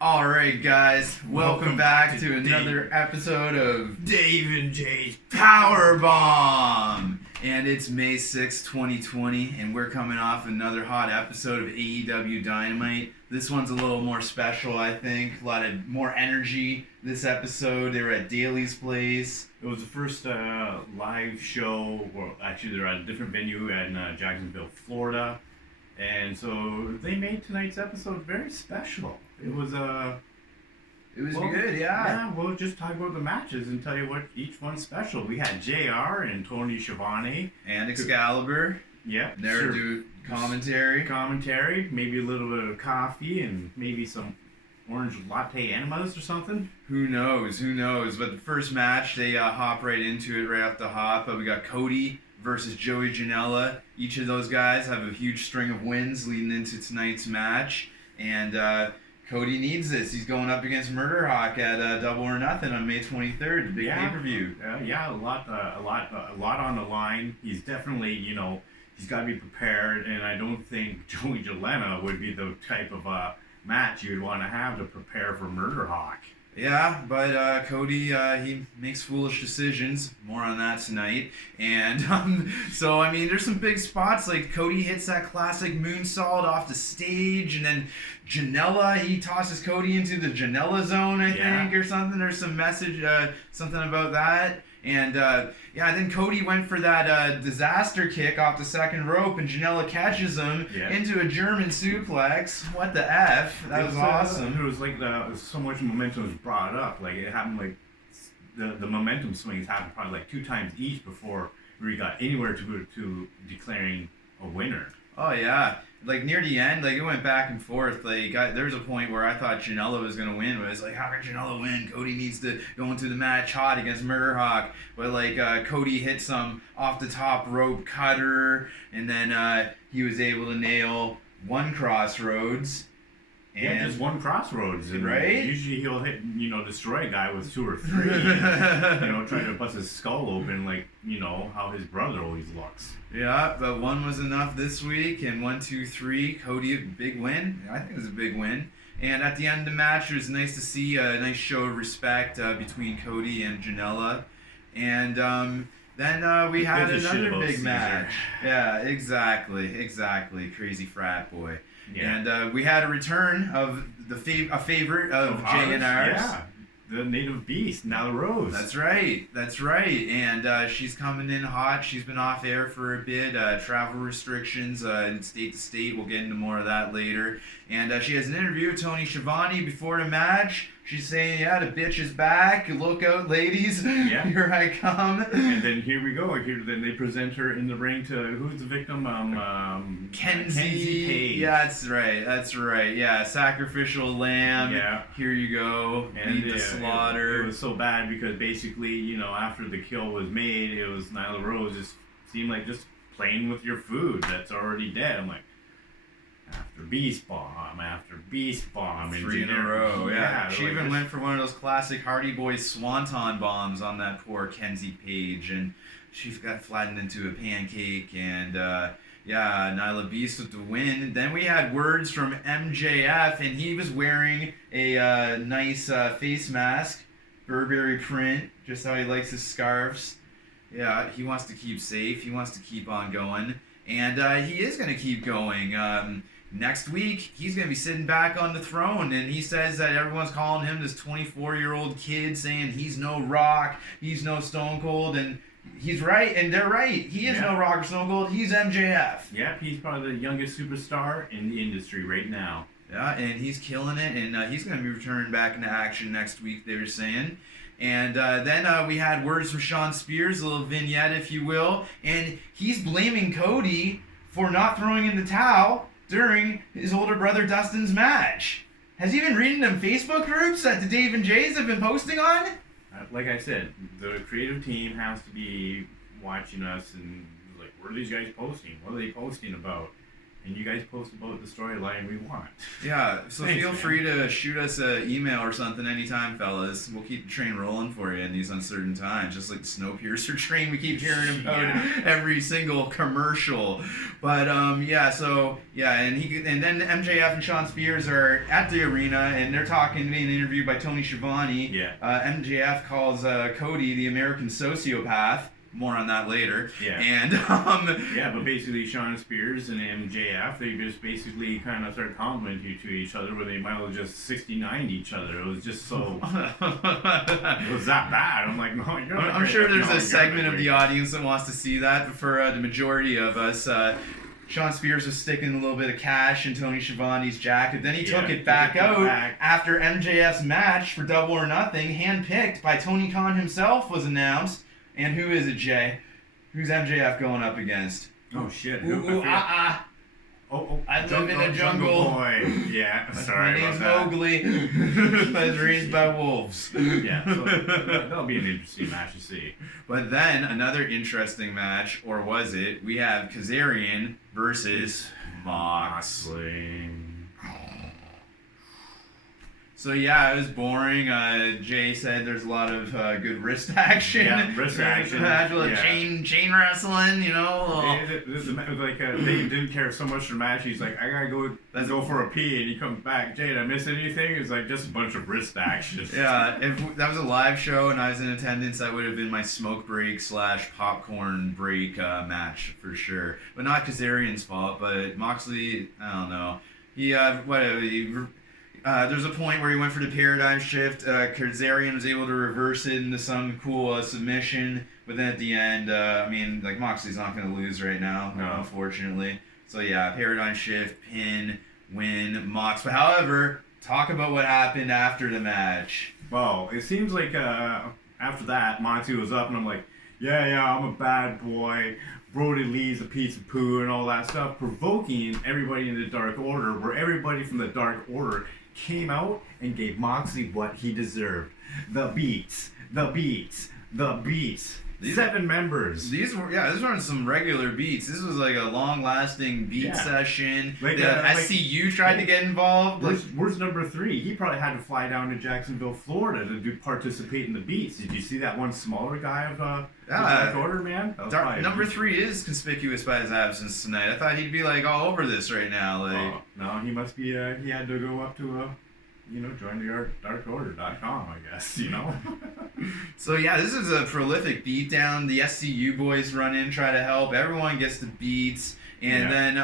Alright guys, welcome back to another episode of Dave and Jay's Power Bomb! And it's May 6, 2020, and we're coming off another hot episode of AEW Dynamite. This one's a little more special, I think. A lot of more energy this episode. They were at Daly's place. It was the first live show, well, actually they're at a different venue in Jacksonville, Florida. And so they made tonight's episode very special. It was good, yeah. Yeah, we'll just talk about the matches and tell you what each one's special. We had JR and Tony Schiavone. And Excalibur. Yeah. There do commentary. Maybe a little bit of coffee and maybe some orange latte enemas or something. Who knows? But the first match, they hop right into it right off the hop. We got Cody versus Joey Janela. Each of those guys have a huge string of wins leading into tonight's match. And Cody needs this. He's going up against Murderhawk at Double or Nothing on May 23rd, the big pay-per-view. A lot on the line. He's definitely, he's got to be prepared. And I don't think Joey Janela would be the type of match you would want to have to prepare for Murderhawk. Yeah, but Cody, he makes foolish decisions. More on that tonight. And so, I mean, there's some big spots. Like, Cody hits that classic moonsault off the stage. And then Janela, he tosses Cody into the Janela zone, I think, or something. There's some message, something about that. And, then Cody went for that disaster kick off the second rope, and Janela catches him into a German suplex. What the F? That was awesome. It was like so much momentum was brought up. Like, it happened like, the momentum swings happened probably like 2 times each before we got anywhere to declaring a winner. Oh, yeah. Like, near the end, like, it went back and forth. Like, there was a point where I thought Janela was going to win. But it's like, how can Janela win? Cody needs to go into the match hot against Murderhawk. But, like, Cody hit some off-the-top rope cutter. And then he was able to nail one crossroads. And just one crossroads. And right? Usually he'll hit, destroy a guy with 2 or 3. And, try to bust his skull open like, how his brother always looks. Yeah, but 1 was enough this week, and 1, 2, 3, Cody, a big win. I think it was a big win. And at the end of the match, it was nice to see a nice show of respect between Cody and Janela. And then we had another big match. Yeah, exactly. Crazy frat boy. Yeah. And we had a return of a favorite of Jay and ours. Yeah. The native beast, Nyla Rose. That's right. And she's coming in hot. She's been off air for a bit. Travel restrictions in state to state. We'll get into more of that later. And she has an interview with Tony Schiavone before the match. She's saying, the bitch is back. Look out, ladies. Yeah. Here I come. And then here we go. Then they present her in the ring to, who's the victim? Kenzie. Paige. Yeah, that's right. Yeah, sacrificial lamb. Yeah. Here you go. And lead the slaughter. It was so bad because basically, after the kill was made, it was Nyla Rose just seemed like just playing with your food that's already dead. I'm like, after Beast Bomb. 3 in a row, yeah. She even went for one of those classic Hardy Boys swanton bombs on that poor Kenzie Paige, and she got flattened into a pancake, and Nyla Beast with the win. Then we had words from MJF, and he was wearing a nice face mask, Burberry print, just how he likes his scarves. Yeah, he wants to keep safe. He wants to keep on going, and he is going to keep going. Next week, he's going to be sitting back on the throne, and he says that everyone's calling him this 24-year-old kid, saying he's no Rock, he's no Stone Cold, and he's right, and they're right. He is no Rock or Stone Cold. He's MJF. Yeah, he's probably the youngest superstar in the industry right now. Yeah, and he's killing it, and he's going to be returning back into action next week, they were saying. And then we had words from Shawn Spears, a little vignette, if you will, and he's blaming Cody for not throwing in the towel during his older brother Dustin's match. Has he been reading them Facebook groups that the Dave and Jays have been posting on? Like I said, the creative team has to be watching us and like, what are these guys posting? What are they posting about? and you guys post about the storyline we want. Yeah, so Thanks, feel man. free to shoot us an email or something anytime, fellas. We'll keep the train rolling for you in these uncertain times, just like the Snowpiercer train we keep hearing about every single commercial. But and then MJF and Shawn Spears are at the arena, and they're being interviewed by Tony Schiavone. Yeah. MJF calls Cody the American sociopath. More on that later. Yeah. And but basically Shawn Spears and MJF, they just basically kind of start complimenting to each other where they might have just 69 each other. It was just so it was that bad. I'm like, no, you're not I'm sure there's no, a segment of great. the audience that wants to see that, but for the majority of us, Shawn Spears was sticking a little bit of cash in Tony Schiavone's jacket. Then he took it back out after MJF's match for Double or Nothing, handpicked by Tony Khan himself, was announced. And who is it, Jay? Who's MJF going up against? Oh shit! I live in a jungle. Boy. Yeah, sorry My name's about that. Mowgli. I was raised by wolves. Yeah, so that'll be an interesting match to see. But then another interesting match, or was it? We have Kazarian versus Moxley. So yeah, it was boring. Jay said there's a lot of good wrist action. Yeah, wrist action. Chain wrestling, you know. They didn't care so much for the match. He's like, I gotta go for a pee, and he comes back. Jay, did I miss anything? It's like just a bunch of wrist action. Yeah, if that was a live show and I was in attendance, that would have been my smoke break / popcorn break match for sure. But not Kazarian's fault. But Moxley, I don't know. There's a point where he went for the paradigm shift. Kazarian was able to reverse it into some cool submission, but then at the end, Moxley's not going to lose right now, unfortunately. So yeah, paradigm shift, pin, win, Mox. But however, talk about what happened after the match. Well, it seems like after that, Moxley was up, and I'm like, yeah, I'm a bad boy. Brodie Lee's a piece of poo and all that stuff, provoking everybody in the Dark Order, where everybody from the Dark Order came out and gave Moxley what he deserved. The beats. 7 members. These weren't some regular beats. This was like a long-lasting beat session. Like SCU tried to get involved. Where's number 3? He probably had to fly down to Jacksonville, Florida to participate in the beats. Did you see that one smaller guy of the Dark Order, man? Number 3 is conspicuous by his absence tonight. I thought he'd be like all over this right now. No, he must be. He had to go up to join the darkorder.com, I guess, So yeah, this is a prolific beatdown. The SCU boys run in, try to help. Everyone gets the beats, and then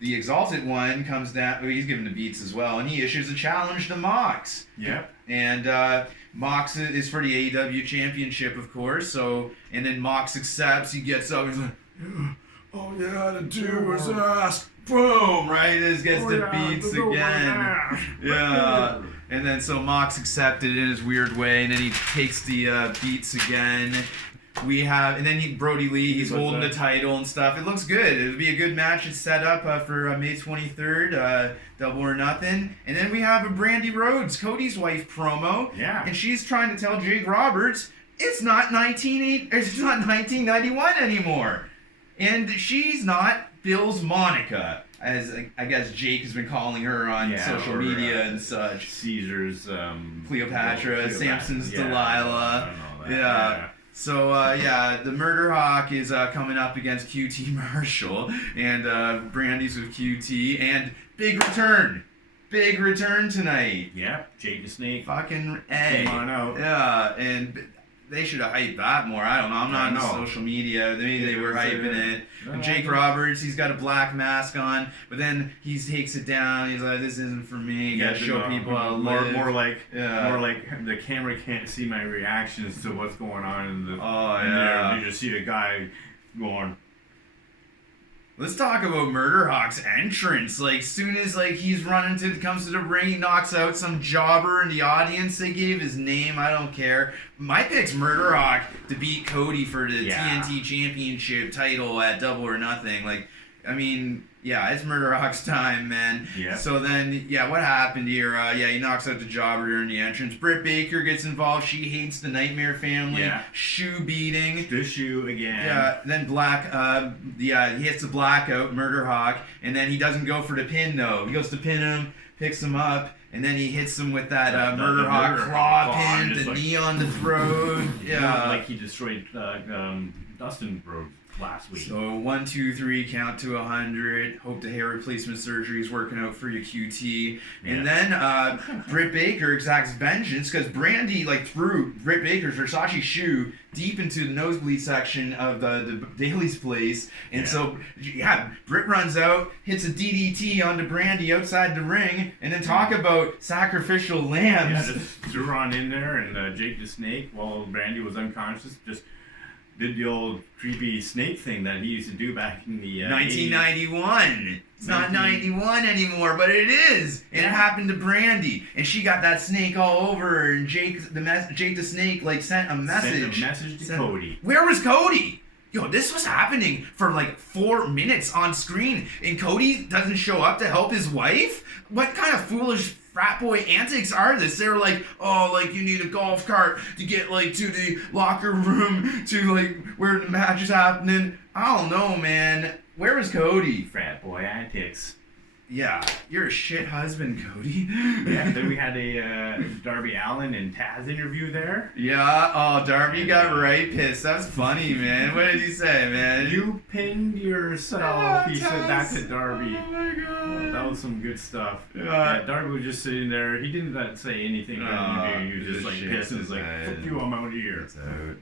the Exalted one comes down. Well, he's given the beats as well, and he issues a challenge to Mox. Yep. And Mox is for the AEW Championship, of course. So, and then Mox accepts. He gets up. He's like, all you had to do was ask. Boom! Right, it gets the beats again. Yeah. And then so Mox accepted in his weird way, and then he takes the beats again. And then Brodie Lee, he's holding the title and stuff. It looks good. It'll be a good match. It's set up for May 23rd, Double or Nothing. And then we have a Brandi Rhodes, Cody's wife, promo. Yeah. And she's trying to tell Jake Roberts it's not 1991 anymore, and she's not Bill's Monica, as I guess Jake has been calling her on social media and such. Caesar's Cleopatra, Samson's Delilah. Yeah. So the Murderhawk is coming up against QT Marshall, and Brandi's with QT, and big return tonight. Yep, Jake the Snake. Fucking A. Come on out. Yeah, and they should have hyped that more. I don't know. I'm not on social media. Maybe they were hyping it. And Jake Roberts, he's got a black mask on, but then he takes it down. He's like, "This isn't for me. You gotta show people how to live." More like the camera can't see my reactions to what's going on in the. You just see the guy going. Let's talk about Murderhawk's entrance. Like, soon as he's comes to the ring, he knocks out some jobber in the audience. They gave his name. I don't care. My pick's Murderhawk to beat Cody for the TNT Championship title at Double or Nothing. I mean, yeah, it's Murderhawk's time, man. Yeah. So then, yeah, what happened here? He knocks out the jobber during the entrance. Britt Baker gets involved. She hates the Nightmare family. Yeah. Shoe beating. The shoe again. Yeah. Then he hits the blackout, Murderhawk, and then he doesn't go for the pin though. He goes to pin him, picks him up. And then he hits him with that Murderhawk claw pin, the knee on the throat. Yeah. Like he destroyed Dustin Rhodes last week. So 1, 2, 3, count to 100. Hope the hair replacement surgery is working out for your QT. And then Britt Baker exacts vengeance because Brandi threw Britt Baker's Versace shoe deep into the nosebleed section of the Daly's place. And so Britt runs out, hits a DDT onto Brandi outside the ring, and then talk about sacrificial lambs. Yeah, just threw her on in there, and Jake the Snake, while Brandi was unconscious, just did the old creepy snake thing that he used to do back in the 1991. It's not 91 anymore, but it is. And it happened to Brandi, and she got that snake all over her. And Jake the Snake sent a message. To Cody. Where was Cody? Yo, this was happening for 4 minutes on screen, and Cody doesn't show up to help his wife? What kind of foolish frat boy antics are this? They're you need a golf cart to get to the locker room to where the match is happening. I don't know, man. Where was Cody? Frat boy antics. Yeah, you're a shit husband, Cody. Yeah, then we had a Darby Allin and Tazz interview there. Yeah, Darby got right pissed. That's funny, man. What did he say, man? You pinned yourself. He said that to Darby. Oh my god. That was some good stuff. Yeah. Darby was just sitting there. He didn't say anything. He was just pissed and was fuck you, I'm out of here.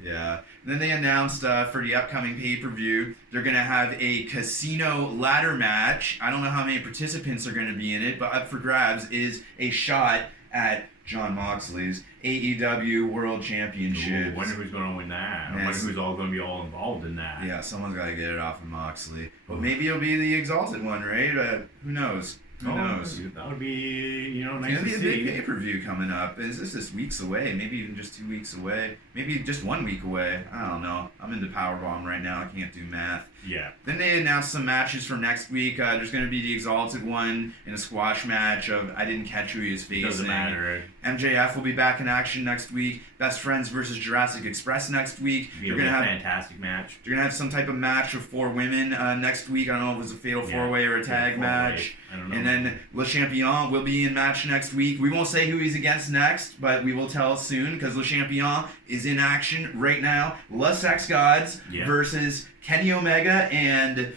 Yeah. And then they announced for the upcoming pay-per-view, they're going to have a casino ladder match. I don't know how many participants are going to be in it, but up for grabs is a shot at Jon Moxley's AEW World Championship. I wonder who's going to win that. I wonder who's all going to be all involved in that. Yeah, someone's got to get it off of Moxley. But maybe it'll be the Exalted one, right? Who knows? Who knows? That would be, nice It's going to be to a see. big pay-per-view coming up. Is this just weeks away? Maybe even just 2 weeks away. Maybe just 1 week away. I don't know. I'm into Powerbomb right now. I can't do math. Yeah. Then they announced some matches for next week. There's going to be the Exalted one in a squash match of I didn't catch who he was facing. Doesn't matter. MJF will be back in action next week. Best Friends versus Jurassic Express next week. You're gonna have a fantastic match. You're gonna have some type of match of 4 women next week. I don't know if it was a fatal 4-way or a tag match. I don't know. And then Le Champion will be in match next week. We won't say who he's against next, but we will tell soon because Le Champion is in action right now. Le Sex Gods versus Kenny Omega and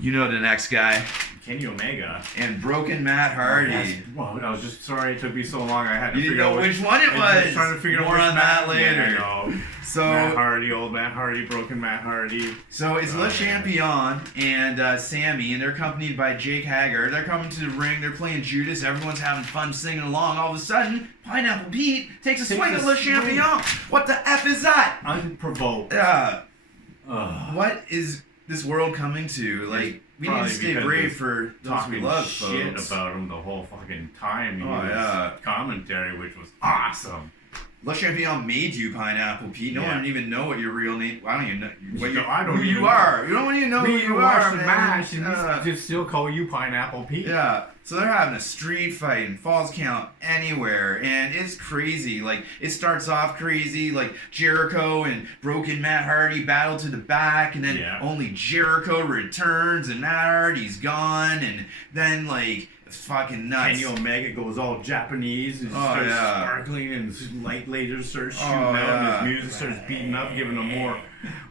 you know the next guy. Kenny Omega. And Broken Matt Hardy. I was just sorry it took me so long. I had to figure out which one it was. I was trying to figure out more on that later. Yeah, so Matt Hardy, old Matt Hardy, Broken Matt Hardy. So it's Le Champion and Sammy, and they're accompanied by Jake Hager. They're coming to the ring. They're playing Judas. Everyone's having fun singing along. All of a sudden, Pineapple Pete takes a swing at Le Champion. What the F is that? Unprovoked. What is this world coming to? We need to stay brave for those we love, shit folks. About him the whole fucking time. Commentary, which was awesome. Le Champion made you Pineapple Pete. No one even know what your real name. I don't even know who you are. You don't even know who you are. The match and just still call you Pineapple Pete. Yeah. So they're having a street fight and Falls Count anywhere, and it's crazy. It starts off crazy, Jericho and Broken Matt Hardy battle to the back, and then only Jericho returns, and Matt Hardy's gone, and then it's fucking nuts. Kenny Omega goes all Japanese and starts sparkling, and light lasers start shooting out, and his music starts beating up, giving him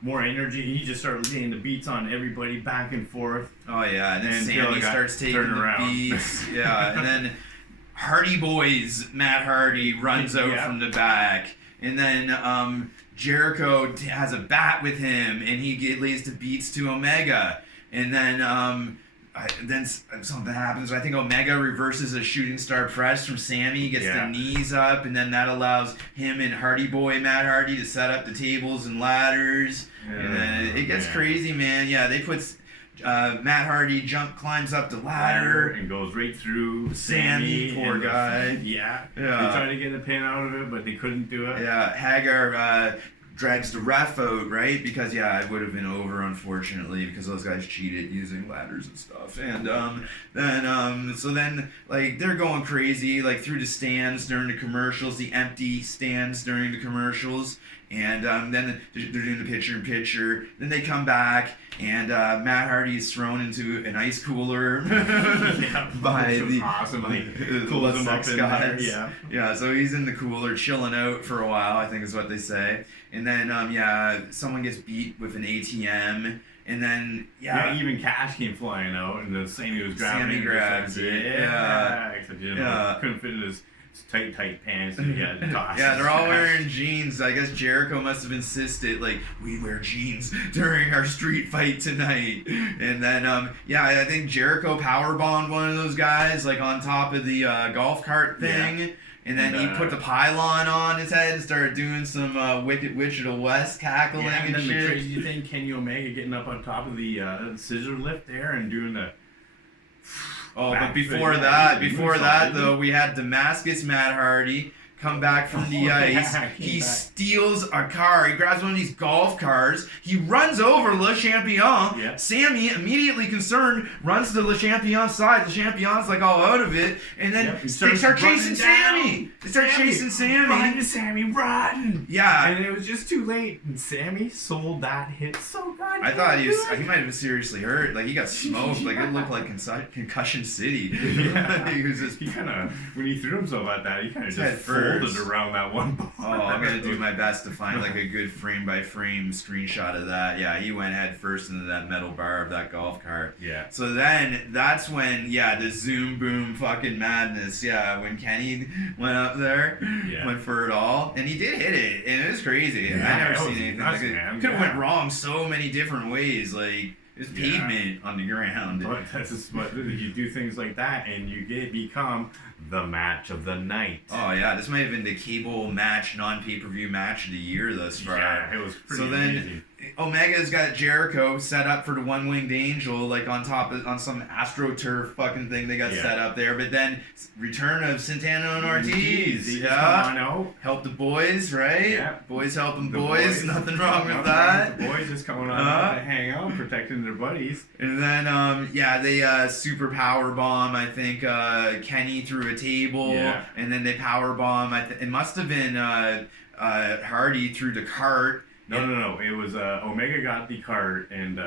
more energy. He just starts laying the beats on everybody back and forth. Oh yeah, and then Sammy starts taking the beats. Yeah, and then Hardy Boys, Matt Hardy runs out from the back, and then Jericho has a bat with him, and he lays the beats to Omega, and then something happens. I think Omega reverses a shooting star press from Sammy, gets the knees up, and then that allows him and Hardy Boy Matt Hardy to set up the tables and ladders. And then it gets crazy, man. Yeah, they put Matt Hardy climbs up the ladder and goes right through Sammy, poor guy. They tried to get a pin out of it, but they couldn't do it. Yeah, Hagar drags the ref out, right? Because it would have been over, unfortunately, because those guys cheated using ladders and stuff. And then like they're going crazy, like through the stands during the commercials, the empty stands during the commercials. And then they're doing the picture-in-picture. Then they come back, and Matt Hardy is thrown into an ice cooler by the sex gods. Yeah, so he's in the cooler, chilling out for a while, I think is what they say. And then, someone gets beat with an ATM. And then, even Cash came flying out, and the Sammy was grabbing Sammy grabs it. Except, couldn't fit in his tight pants, and he had tossed. They're all wearing jeans. I guess Jericho must have insisted, like, we wear jeans during our street fight tonight. And then, I think Jericho powerbombed one of those guys, like, on top of the golf cart thing. Yeah. And then he put the pylon on his head and started doing some Wicked Witch of the West cackling and then shit. The crazy thing, Kenny Omega getting up on top of the scissor lift there and doing the... But before that, though, we had Damascus Matt Hardy come back from the ice. He steals a car. He grabs one of these golf cars. He runs over Le Champion. Yep. Sammy, immediately concerned, runs to Le Champion's side. Le Champion's like all out of it. And then they start chasing Sammy. They start chasing Sammy. Run to Sammy, run! Yeah. And it was just too late. And Sammy sold that hit so goddamn I thought he might have been seriously hurt. Like, he got smoked. Like, it looked like Concussion City. He was just... He kind of... When he threw himself at that, he kind of just folded around that one bar. I'm going to do my best to find, like, a good frame-by-frame screenshot of that. Yeah, he went head first into that metal bar of that golf cart. Yeah. So then, that's when, the zoom boom fucking madness. Yeah, when Kenny went up there, went for it all. And he did hit it. And it was crazy. Yeah, I never seen anything nuts, like it. Could have went wrong so many different ways. Like, there's pavement on the ground. But you do things like that, and you become the match of the night. Oh yeah, this might have been the cable match, non-pay-per-view match of the year thus far. Yeah, it was pretty amazing. Omega's got Jericho set up for the one-winged angel, like on some AstroTurf fucking thing they got set up there. But then return of Santana and Ortiz. Help the boys, right? Yeah. Boys helping boys. Nothing wrong with that. The boys just coming on to hang out, protecting their buddies. And then, they super power bomb. I think Kenny through a table, and then they power bomb. It must have been Hardy through the cart. No. It was Omega got the cart, and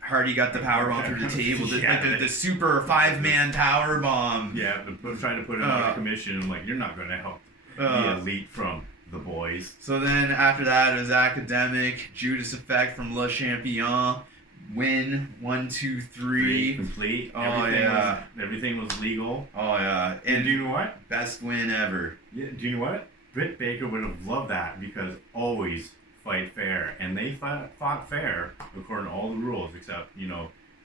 Hardy got the power bomb through the table. The super 5-man power bomb. Yeah, trying to put him out of commission. I'm like, you're not going to help the elite from the boys. So then after that, it was Academic, Judas Effect from Le Champion. Win 1, 2, 3. Complete. Oh, Everything was legal. Oh, yeah. And do you know what? Best win ever. Yeah, do you know what? Britt Baker would have loved that because always fight fair. And they fought fair according to all the rules, except,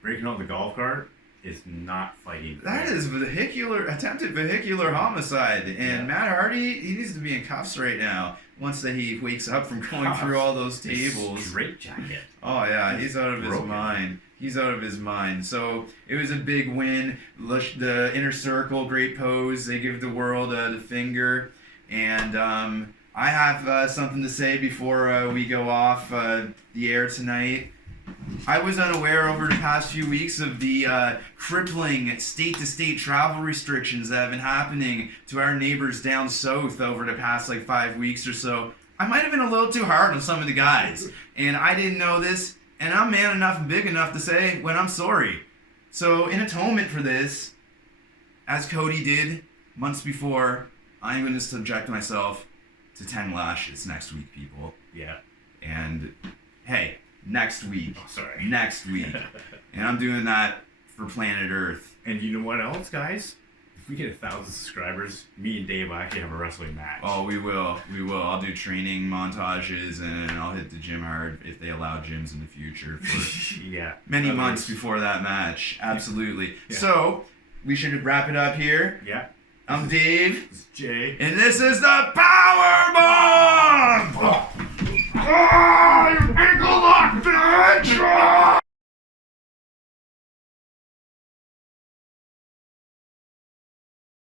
breaking out the golf cart is not fighting fair. That is attempted vehicular homicide. And Matt Hardy, he needs to be in cuffs right now. Once that he wakes up from going through all those tables. Straight jacket. Oh yeah, he's out of his mind. He's out of his mind. So it was a big win. The Inner Circle, great pose. They give the world the finger. And I have something to say before we go off the air tonight. I was unaware over the past few weeks of the crippling state-to-state travel restrictions that have been happening to our neighbors down south over the past 5 weeks or so. I might have been a little too hard on some of the guys, and I didn't know this, and I'm man enough and big enough to say when I'm sorry. So in atonement for this, as Cody did months before, I'm going to subject myself to 10 lashes next week, people. Yeah. And, hey... Next week. Oh, sorry. Next week. And I'm doing that for Planet Earth. And you know what else, guys? If we get 1,000 subscribers, me and Dave actually have a wrestling match. Oh, we will. I'll do training montages and I'll hit the gym hard if they allow gyms in the future for many months before that match. Absolutely. Yeah. So, we should wrap it up here. Yeah. I'm Dave. This is Jay. And this is the Power Bomb!